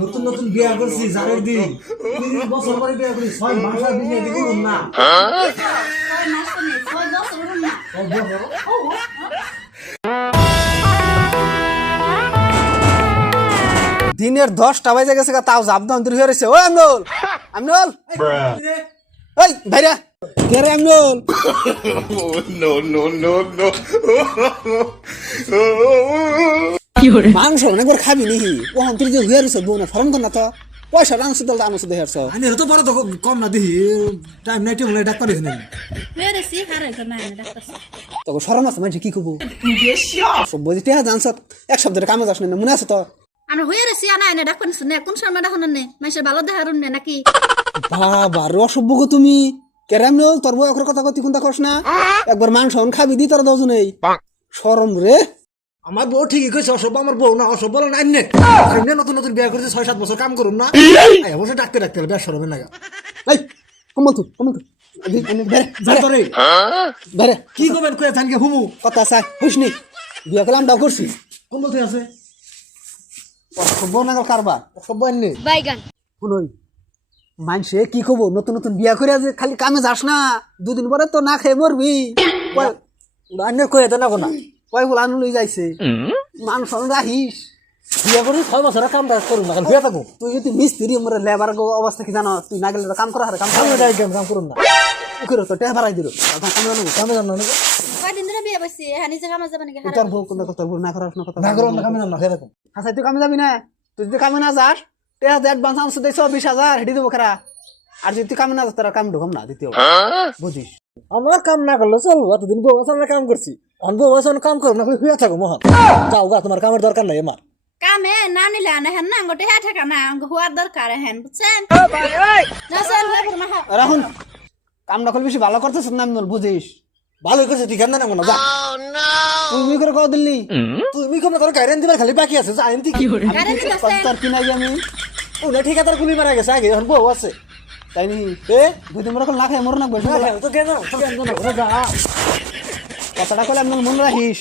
নতুন নতুন বিয়া করছি জারের দিন 30 বছর পরে বিয়া করি 6 মাস আর বিয়ে দিব না 6 মাস তো নেই 6 বছর হল না দিনের 10টা বাজে গেছে তাও জাবদান দূর হয়ে রয়েছে ও আমনুল আমনুল এই ভাইরা কে রে আমনুল মাংস অনেক করে খাবি নিহি ও তুই যে হয়ে রয়েছে বোন ফরম তো না তো পয়সা রাংস দল আনছ দেখারছ আনি তো বড় তো কম না দেখি টাইম নাই টেবলে ডাক্তার এখানে মেরেছি হারে তো নাই ডাক্তার তোকে শরম আছে মানে কি কব সব বুঝি টেহা জানছ এক সপ্তাহের কামে যাস না মনে আছে তো আমরা হয়ে রেছি আনা এনে ডাক্তার নিছ না কোন সময় ডাক্তার নে মাইসে ভালো দেখারুন না নাকি বাবা অসভ্য গো তুমি কেরামনুল তোর বউ একর কথা কতি কোনটা করছ না একবার মাংস খাবি দি তোর দজন এই শরম রে আমার বউ ঠিকই কইছে অসভ্য আমার বউ না অসভ্য বলে না আইনে আইনে নতুন নতুন বিয়া করছে 6-7 বছর কাম করুম না আই অবশ্য ডাক্তার ডাক্তার বেশ শরমের লাগা এই কমল তুই বেরে তোরে বেরে কি করবেন কই থানকে হুমু কথা চাই বুঝনি বিয়া করলাম দাও করছি কোন বলতে আছে অসভ্য নাগল কারবার অসভ্য আইনে বাইগান শুনই মানসে কি কব নতুন নতুন বিয়া করে যে খালি কামে যাস না দুদিন পরে তো না খেয়ে মরবি আইনে কই এটা না কোনা কয় বল আনু লই যাইছে মানুষ রাহিস বিয়া করি 6 বছর কাম কাজ করুম না বিয়া থাকো তুই যদি মিস্ত্রি মরে লেবার অবস্থা কি জানো তুই না গেলে তো কাম করা হারে কাম আমি যাই কাম করুম না করে তো টেহা বাড়াই দিল কামে জানো না কয়দিন ধরে বিয়ে বসছি হানি জায়গা মাঝে নাকি তোর বউ কোন কথা বল না করাস না কথা না করুম না কামে জানো না খেয়ে থাকো আচ্ছা তুই কামে যাবি না তুই যদি কামে না যাস টেহা অ্যাডভান্স আনছ দেছ 20000 হেডি দেবো খারা আর যদি তুই কামে না যাস তারা কাম ঢুকাম না দ্বিতীয় বুঝিস আমার কাম না করলে চলবো এতদিন বউ বছর কাম করছি অন বউ বছর কাম করো না হইয়া থাকো মহান যাও গা তোমার কামের দরকার নাই আমার কামে না নিলে আনে হেন না আঙ্গটে হ্যাঁ ঠেকা না আঙ্গ হওয়ার দরকার হেন বুঝছেন না স্যার রাহুল কাম না করলে বেশি ভালো করতেছ না আমি বুঝিস ভালো করছে ঠিক না না যা তুই করে কও দিল্লি তুমি কম তোর গাইরেন দিবার খালি বাকি আছে যা এনতি কি তোর কি নাই আমি ওনা ঠিকাদার গুলি মারা গেছে আগে এখন বউ আছে তাই নি এ দুদিন মরে না খাই মর না বসে তো কেন যা কথাটা কলে আমি মনে রাখিস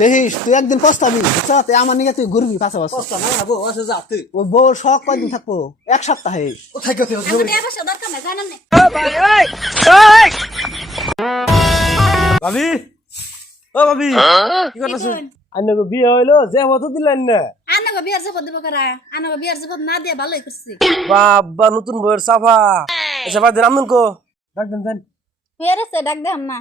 দেখিস তুই একদিন পস্তাবি বুঝছস আমার নিকে তুই ঘুরবি পাশে পাশে কষ্ট না বউ আছে যা তুই ওই বউ শখ কয়দিন থাকবো 1 সপ্তাহে ও থাকো তুই আঙ্গটে বসে দরকার নাই জানেন না ভাবি ও ভাবি কি করতেছ আন্নাকে বিয়ে হইলো যে হতো দিলেন না আনাগো বিয়ার জবত দেব করা আনাগো বিয়ার জবত না দিয়ে ভালোই করছি বাবা নতুন বইয়ের সাফা সাফা দিন আমন কো ডাক দেন দেন হয়ে রেছে ডাক দেম না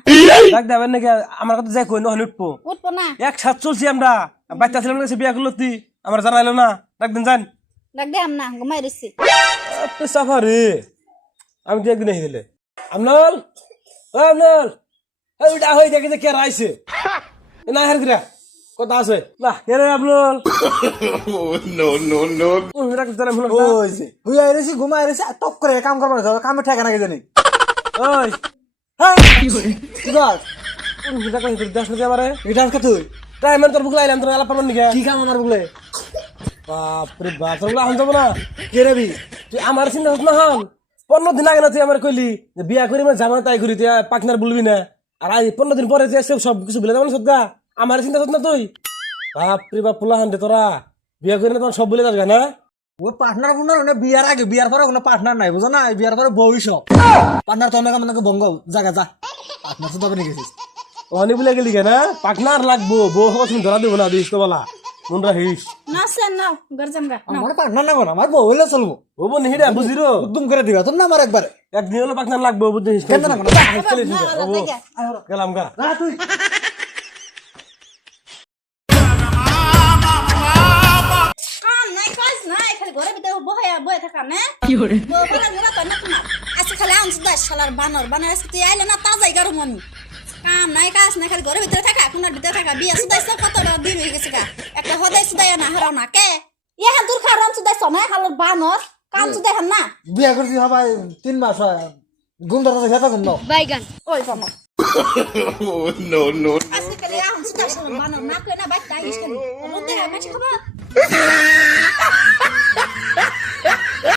ডাক দেবেন নাকি আমার কথা যাই কই নহলে উঠবো উঠবো না একসাথ চলছি আমরা বাচ্চা ছিলাম না বিয়ে করলো তুই আমার জানাইলো না ডাক দেন যান ডাক দেম না ঘুমাই রেছি সাফা রে আমি তো একদিন এসে দিলে আমনল ও আমনল ওইটা হই দেখে যে কে রাইছে না হের দিরা কথা আছে না কে রে আমনল নো ওই ডাক দেন আমনল ওই যে হুইয়া রেছি ঘুমাই রেছি টক করে কাম করব না কামে ঠেকা না কে জানি ওই হ্যাঁ কি করে কি বাস ওই ডাক করে দাস করে আমারে এটা কে তুই তাই আমি তোর বুক লাইলাম তোর আলাপ পারবো নিকে কি কাম আমার বলে বাপ রে বাপ তোর বুক হন যাব না কে রে বি তুই আমার চিন্তা হত না হন 15 দিন আগে না তুই আমার কইলি যে বিয়া করি মানে জামানা তাই করি তুই পার্টনার বলবি না আর আজ 15 দিন পরে তুই সব কিছু ভুলে যাবো না সদগা আমার চিন্তা হত না তুই বাপ রে বাপ পোলা হান্ডে তোরা বিয়া করি না তোমার সব ভুলে যাবে না ও পার্টনার বুনার না বিয়ার আগে বিয়ার পরে কোনো পার্টনার নাই বুঝো না বিয়ার পরে বউই সব পার্টনার তো অনেক আমাকে বঙ্গ জায়গা যা পার্টনার তো তবে গেছিস অনেক বলে গেলি কেনা পার্টনার লাগবো বউ হওয়া তুমি ধরা দেবো না দিস তো বলা মন রাখিস না স্যার নাও গরজামরা আমার পার্টনার না আমার বউ হইলে চলবো ও বোন হিড়া বুঝিরো উদ্যম করে দিবা তোর না আমার একবারে একদিন হলো পার্টনার লাগবো বুঝিস কেন না গেলাম গা তুই কাম নাই কাজ নাই খালি ঘরে ভিতরে বয়ে থাকা না কি করে বলা গেলা তো না তোমার আজকে খালি আনছ 10 শালার বানর আজকে তুই আইলে না তাজাই গারু মন কাম নাই কাজ নাই খালি ঘরে ভিতরে থাকা কোনার ভিতরে থাকা বিয়া সুদাইছ কত দিন হয়ে গেছে গা একটা হদাই সুদাই না হারাও না কে ইহা দূর খা রাম সুদাইছ না হালার বানর কাম সুদাই হান না বিয়া করছি সবাই 3 মাস হয় ঘুম ধরতে খেতে ঘুম দাও বাইগান ওই বামা নো আজকে খালি আনছ 10 শালার বানর না কই না বাইক তাই ইস কেন রোদে মাছ খাবা